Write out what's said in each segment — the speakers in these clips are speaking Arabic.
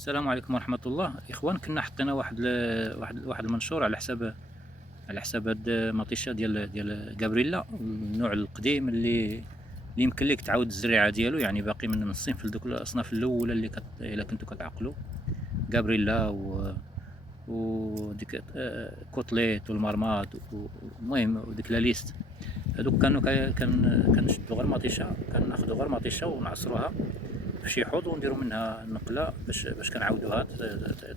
السلام عليكم ورحمة الله. إخوان، كنا حطينا واحد المنشور على حساب هاد مطيشة ديال غابريلا، النوع القديم اللي يمكن ليك تعاود الزريعة ديالو، يعني باقي من الصنف لدوك الأصناف الأولى اللي إلا كنتو كتعقلوا غابريلا وديك كوتليت والمرماد المهم وديك لا ليست. هادوك كانوا كنشدو غير مطيشة، كناخدو غير مطيشة ونعصروها في شي حوض ونديرو منها نقلة باش كنعاودوها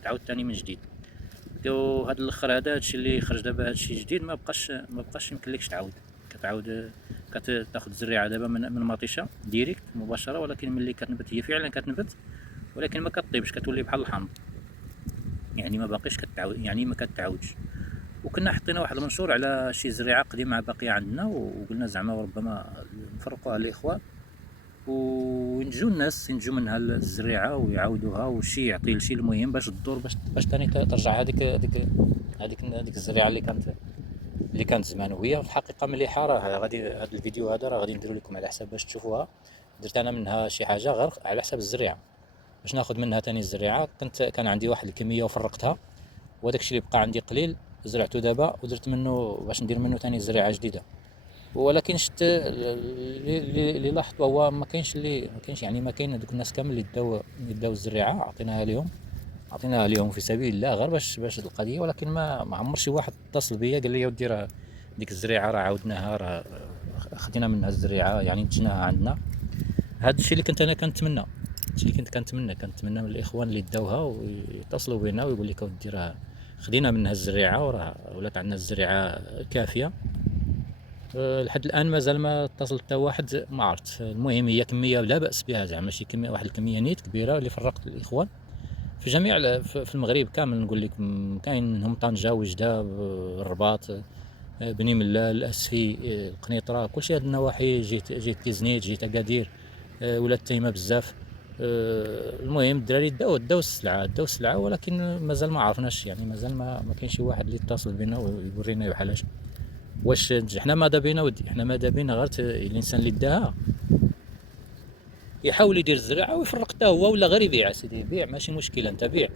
تعاود تاني من جديد. هاد الاخر هادشي اللي خرج دابا، هادشي جديد، ما بقاش يمكن لكش كتعاود كتاخد الزريعه دابا من مطيشه ديريكت مباشره، ولكن ملي كتنبت هي فعلا كتنبت، ولكن ما كطيبش، كتولي بحال الحامض، يعني ما باقيش كتعاود، يعني ما كتعاودش. وكنا حطينا واحد المنشور على شي زريعه قديمه باقيه عندنا، وقلنا زعما ربما نفرقوها للاخوان وينتجوا الناس ينتجوا منها الزريعه ويعاودوها، وشي يعطي لشي المهم باش تدور، باش ثاني ترجع هذيك الزريعه اللي كانت زمان. وهي في الحقيقه مليحه. راه غادي هذا الفيديو هذا راه غادي نديرو لكم على حساب باش تشوفوها. درت انا منها شي حاجه غير على حساب الزريعه، باش ناخذ منها ثاني الزريعه. كان عندي واحد الكميه وفرقتها، وداك الشيء اللي بقى عندي قليل زرعته دابا، ودرت منه باش ندير منه ثاني زريعه جديده. ولكن شت اللي لاحظته هو ما كاينش يعني ما كاين هذوك الناس كامل اللي داو الزريعه عطيناها لهم في سبيل الله غير باش القضيه. ولكن ما عمر شي واحد اتصل بيا قال لي ودي راه ديك الزريعه راه عاودناها، راه خدينا منها الزريعه، يعني نتجناها عندنا. هذا الشيء اللي كنت انا كنتمنى، الشيء اللي كنتمنى من الاخوان اللي داوها ويتصلوا بينا ويقول لك ودي راه خدينا منها الزريعه وراه ولات عندنا الزريعه كافيه. لحد الان مازال ما اتصل حتى واحد، ما عرفت. المهم هي كميه لا باس بها، زعما ماشي كميه، واحد الكميه نيت كبيره اللي فرقت الاخوان في جميع في المغرب كامل. نقول لك كاين منهم طنجه، وجده، الرباط، بني ملال، الاسفي، القنيطره، كلشي هاد النواحي، جيت تيزنيت، جيت اكادير، ولات تايمه بزاف. المهم الدراري داو السلعه، ولكن مازال ما عرفناش، يعني مازال ما كاين شي واحد اللي يتصل بينا ويورينا بحالاش واش حنا ماذا بينا ودي، حنا ماذا بينا غير الانسان اللي داها يحاول يدير الزراعه ويفرق حتى هو، ولا غير يبيع. سيدي يبيع ماشي مشكله، انت بيع،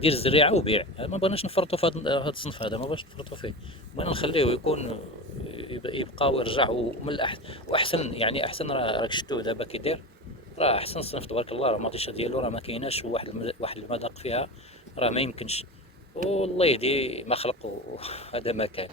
دير الزريعه وبيع. ما بغيناش نفرطوا في هذا الصنف هذا، ما بغيناش نفرطوا فيه، بغينا نخليه يكون يبقى ويرجع ومن الاحسن واحسن. يعني احسن، راك شفتوه دابا كيدير، راه احسن صنف تبارك الله. راه المطيشه ديالو راه ما كايناش واحد المذاق فيها، راه ما يمكنش. والله يهدي ما خلق هذا ما كان.